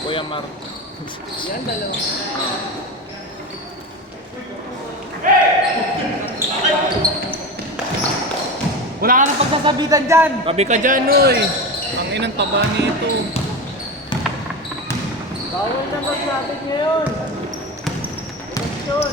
Kuya Mar. Yan, dalawa. Wala ka nang pagsasabitan dyan! Tabi ka dyan, oy. Ang inang taba nito. Bawal na maglapit ngayon. Eleksyon.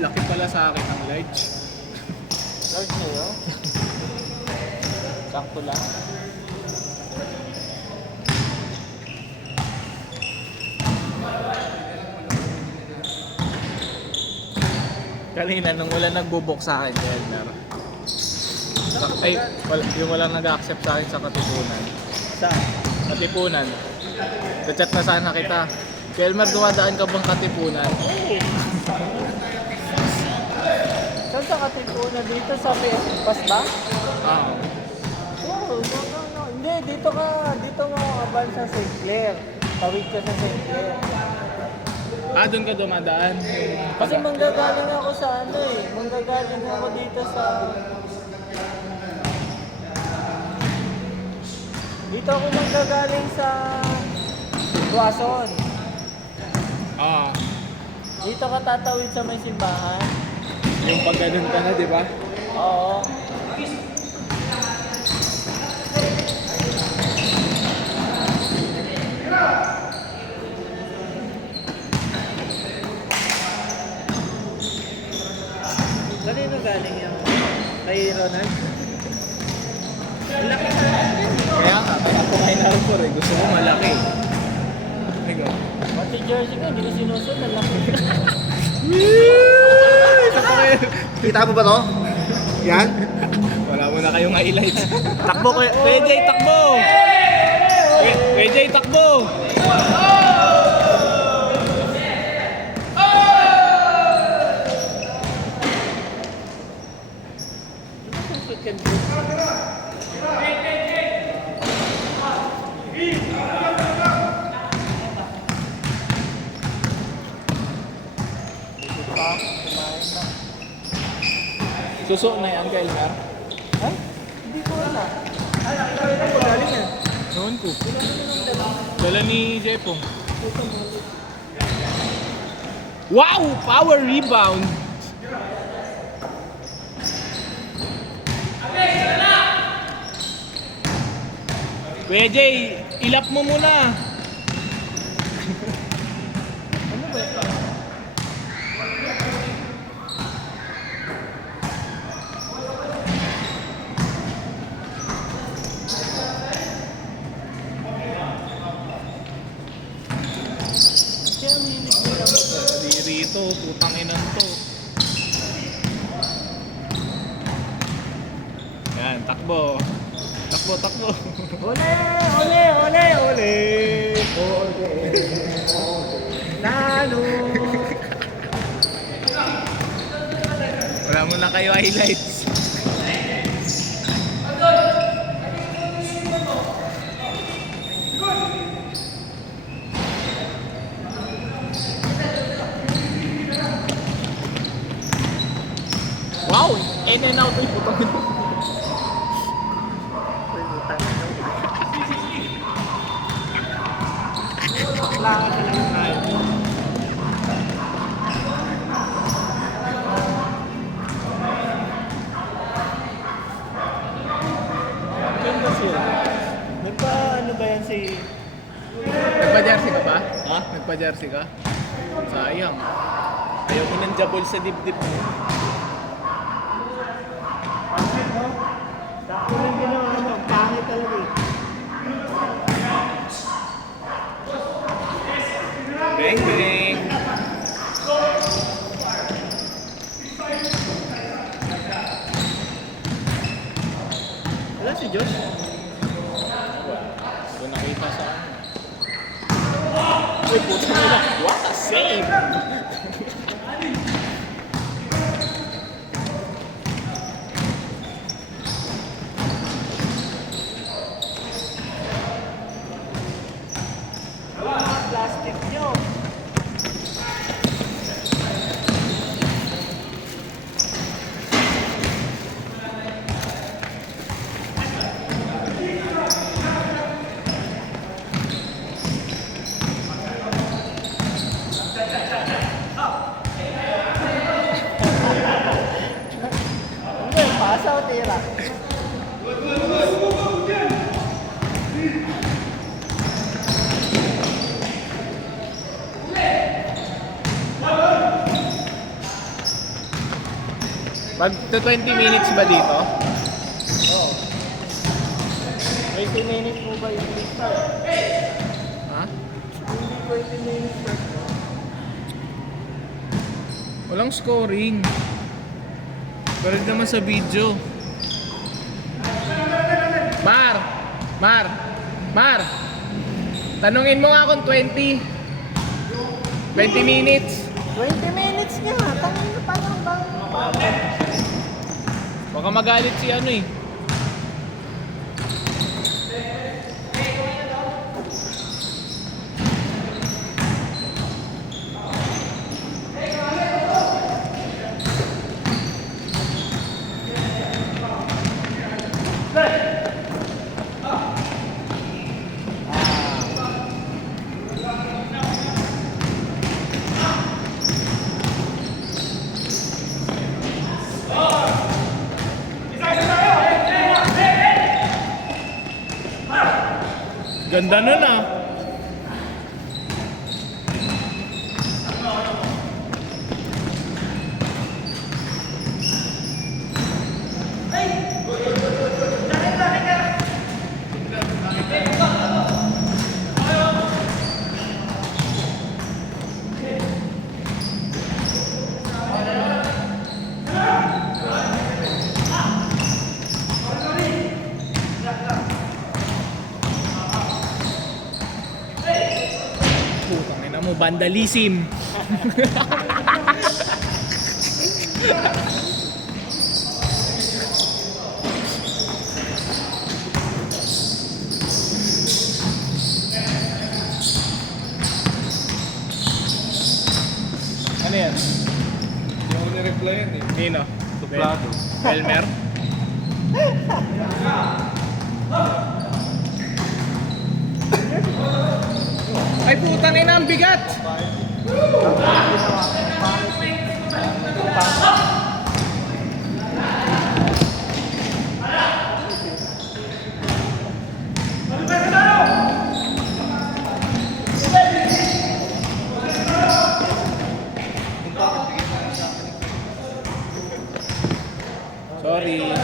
Laki pala sa akin ng lights. Large na yun. Sakto lang. Kanina nung wala nagbubok sa akin, Elmer. Ay, yung walang nag-accept sa akin sa Katipunan. Saan? Katipunan. Kachat na sana kita. Elmer, dumadaan ka bang Katipunan? Saan sa Katipunan? Dito sa PS ba? Ah. Oo, no. Hindi, dito mo kabal sa St. Clair. Tawid ka sa St. Clair. Doon ka dumadaan. Kasi manggagaling ako sa ano eh. Manggagaling ako dito sa... Dito ako manggagaling sa... Tuason. Ah. Dito ka tatawid sa may simbahan. Yung pag ganun ka na, di ba? Oo. Kanino galing yung kay Ronald? Laki na. Kaya nga, kaya kumain na rin po rin. Gusto mo malaki. Ikaw. Pati jersey ko, hindi ko sinusunod. Ang laki. Kita mo ba to? Yan? Wala mo na kayong highlights. Takbo, Kuya Jay, takbo! Kuya Jay, takbo! Suso na yan, kay Elmer. Ay, hindi ko wala. Ay, ko galing yan. Noon ko. Dala ni Jepong. Wow! Power rebound! Kuya Jay, ilap mo muna. Ano ba ito? Kaya ang hilig nila mo. Di rito, putang inan to. Yan, takbo. Takbo, takbo. Ole! Ole! Ole! Ole! Ole! Nalo! Wala mo na kayo highlights. Wow! In and out ay putang ina. Lakad na lang tayo. Ganda siya. Nagpa-ano ba yan si... Nagpa-jersey ka ba? Ha? Nagpa-jersey ka? Sayang. Ayaw mo ng jabol sa dibdib mo. Pangit, no? Dako lang ginawa mo. Pangit talaga eh. Bang, bang! Wala si Josh? Ito nakita sa ano. Uy, puto nila. What a save! Mag to 20 minutes ba dito? Oo. 20 minutes mo ba yung start? Ha? Hindi 20 minutes start. Walang scoring. Pero naman sa video. Mar! Tanungin mo nga kung 20 minutes. 20 minutes nga. Tangin na pa lang ba? Baka magalit si ano eh. Ganda nun ah. Putang ina mo, vandalism. Ano yan? Hindi ako na-reply yan eh. Nino? Suplado. Elmer? Ay putang ina, ang bigat! Sorry.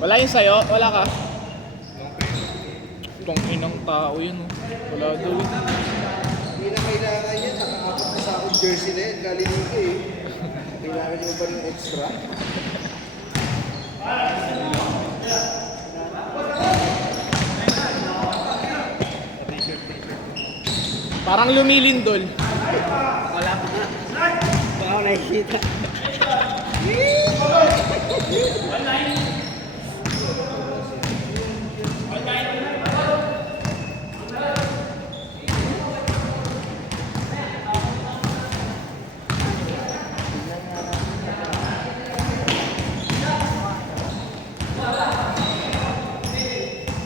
Wala yung sayo? Wala ka? Itong inang tao yun oh. Wala daw yun. Hindi na kailangan yan. Nakakapat na sa akong jersey na yan. Galing ko eh. Kailangan nyo ba ng extra? Parang lumilindol. Wala pa nga. Baka ako nakikita.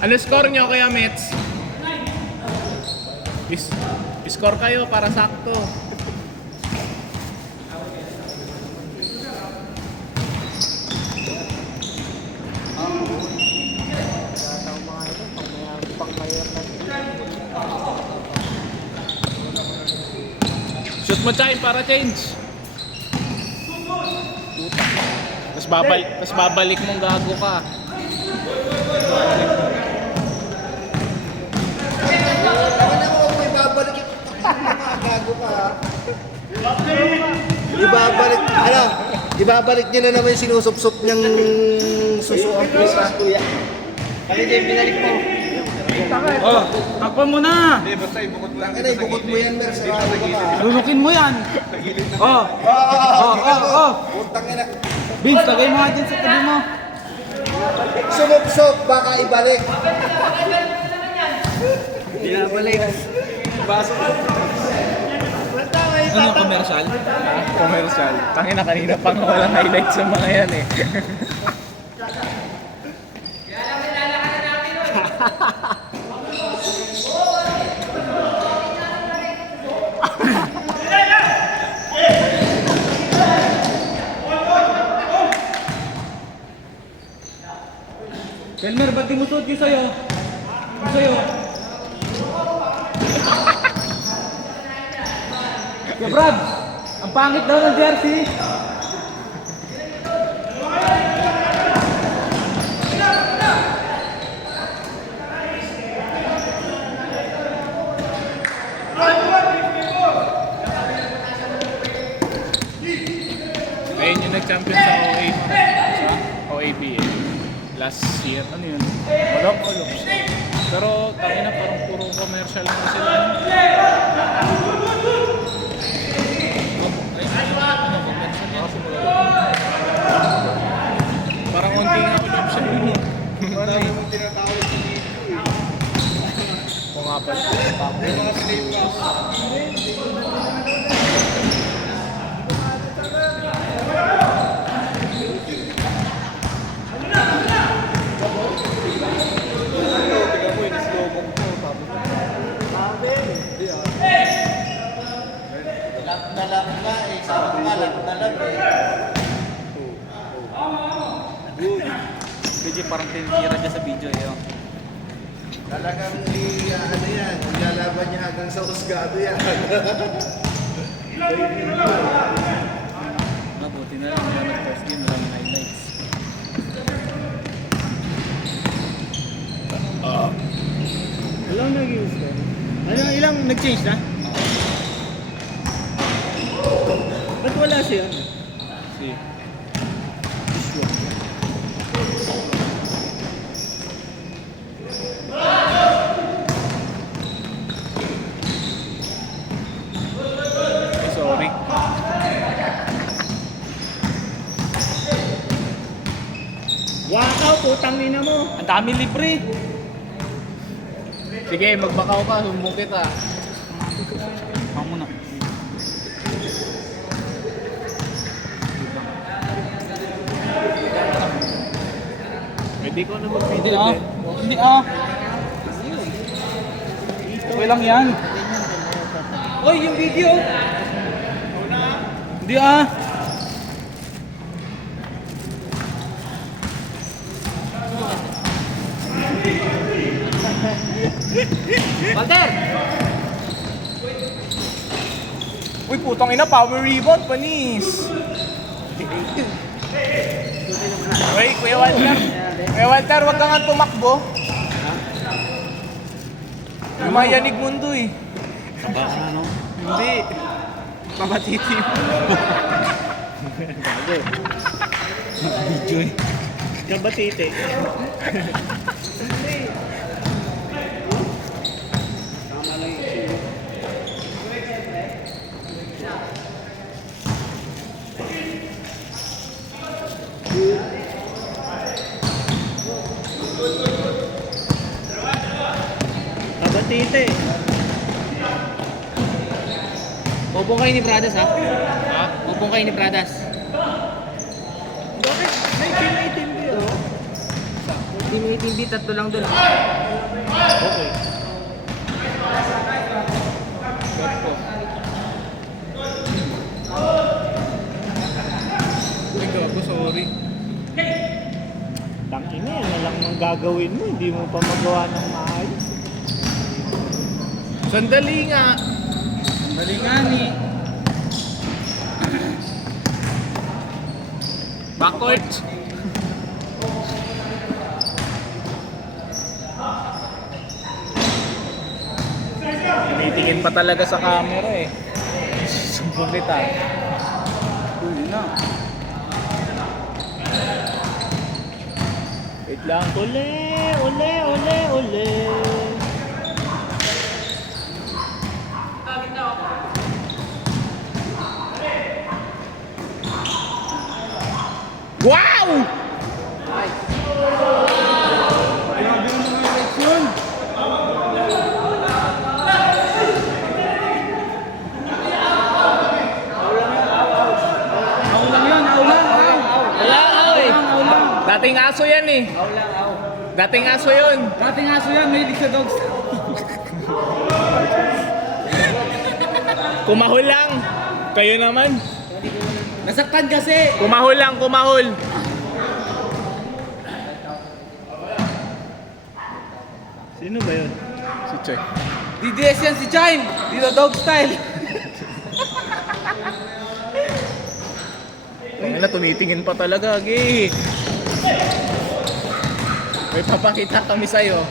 Ano score nyo kaya, Mets? Score kayo para sakto. Shoot mo time para change. Tapos babalik mong gago ka. Ano mo kung ibabalik yung gago ka ha? Ibabalik niya na naman yung sinusop-sop niyang susuang pisa. Kaya dyan, binalik mo. Oh, takpan mo na! Hindi, basta ibukot mo lang. Ano, ibukot mo yan, Mer. Sarado ka ha? Lunukin mo yan! Oh! Oh! Putang ina. Vince, lagay mo nga dyan sa tabi mo. Sumop-sop, baka ibalik. Binabalik. Ano, commercial? Commercial. Tangina kanina pa nga walang highlights sa mga yan eh. Kelmer, ba't di mo suot yung sayo? Yung sayo? Si Brad, ang pangit daw ng jersey. Ayun yung nag-champion sa OA. Sa OAPA. Last year. Ano yun? Olop. Pero tangina parang puro commercial na sila. Parang konti nga olop siya yun. Wala naman tinatawag sa dito eh. Kung nga pala. Yung mga slave pass. Dalag na eh. Sabi ko nga, dalag eh. Medyo parang tinira niya sa video eh. Oh. Talagang ano yan, lalaban niya hanggang sa husgado yan. Mabuti na lang yung nag-first game, walang highlights. Walang nag-use ka. Ano, ilang nag-change na? Ba't wala siya? Si. Sorry. Wakaw, putang ina mo. Ang dami libre. Sige, magbakaw ka, sumbong kita. Ako muna. Pwede ko na Hindi mag-video. ah. Hindi ah. Okay lang yan. Oy, yung video. Hindi ah. Walter! Uy, putang ina, power rebound, panis. Uy, Kuya Walter. Kuya Walter, wag ka nga tumakbo. Lumayanig mundo eh. Baka ano? Hindi. Pamatiti mo. Video eh. Kabatite. Kabatite. Bobong kayo ni Bradas ha? Bobong kayo ni Bradas. Bakit? May team 18 video. Team 18B, tatlo lang dun. Okay. Ay, gago, sorry. Tangina yan na lang ang gagawin mo. Hindi mo pa magawa ng maayos. Sandali nga. Mali nga ni. Backcourt. Tinitingin pa talaga sa camera eh. Sumbong kita. Huli na. Wait lang. Ole, ole, ole, ole. Wow! Dating aso yan eh. Dating aso yun. Dating aso yan, may sa dogs. Kumahol lang. Kayo naman. Nasaktan kasi. Kumahol lang, kumahol. Sino ba yun? Si Che. DDS yan si Chime. Dito dog style. na tumitingin pa talaga, Gi. May papakita kami sa'yo.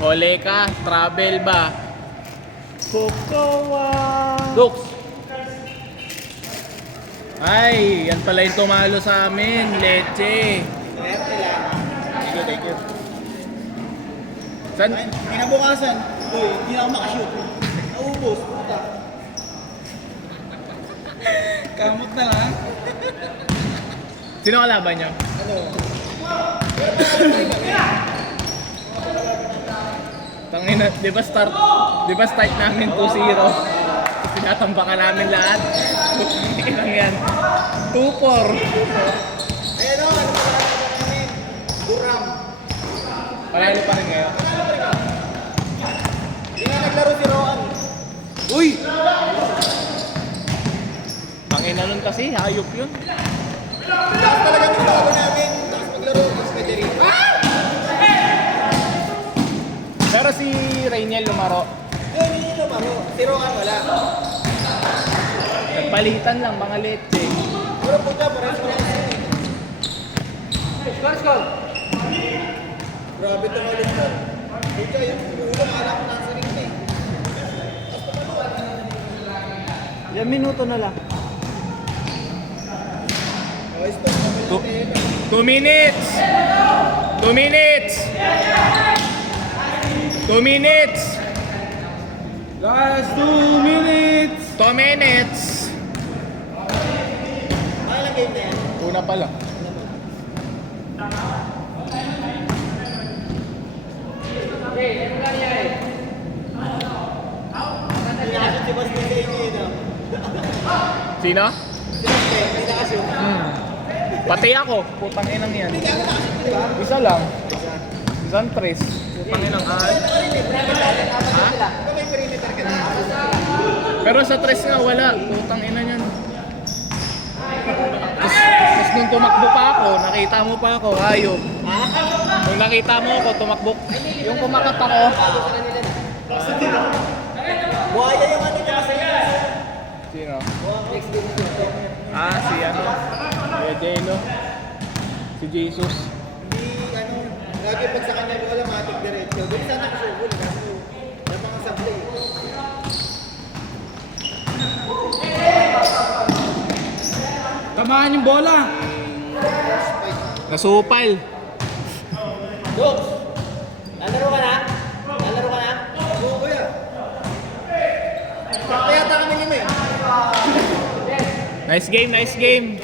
Hole ka, travel ba? Kokowa! Dux! Ay, yan pala yung tumalo sa amin, leche. Thank you. San? Kinabukasan, hindi na ako makashoot. Naubos, puta. Kamot na lang. Sino kalaban niyo? Ano? Tangina, di ba start namin 2-0? Tinatambakan namin lahat. Hindi lang yan. 2-4. Ayun o, ano pala namin? Buram. Panalo pa rin ngayon. Hindi nga naglaro si Roan. Uy! Tangina nun kasi, hayop yun. Lakas talaga ng bago namin. Lakas maglaro. Mas Federico. Pero si Rainiel lumaro. Hindi lumaro. Si Roan wala. Nagpalitan lang mga leche. Pero puta, parang sa mga Score! grabe tumalog na. Puta, yung ulo, akala ko nasa ring na eh. Ilang minuto na lang. Okay, stop. 2 minutes! 2 minutes! 2 minutes! Last 2 minutes! 2 minutes! Ano lang game na yan? Una pa lang. Pinakashoot si Basti sa inyo yun ah. Sino? Si Basti, pinakashoot. Pati ako. Putang inang yan. Hindi ako nakashoot, di ba? Isa lang. Isang tres. Putang inang ay. Ito may perimeter ka na. Pero sa tres nga wala. Putang ina niyan. Tapos nung tumakbo pa ako, nakita mo pa ako, hayop. Nung nakita mo ako, tumakbo. Yung kumakat ako, Buhaya yung ano niya kasi. sino? Ah, si ano? Si Jelo. Si Jesus. Hindi, ano, lagi pag sa kanya wala matik diretso. Doon sana ako sugol, kaso yung mga sablay. Tamaan yung bola! Nasupal. Dok! Lalaro ka na? Lalaro ka na? Oo, kuya. Sakto yata kami lima eh. Nice game, nice game.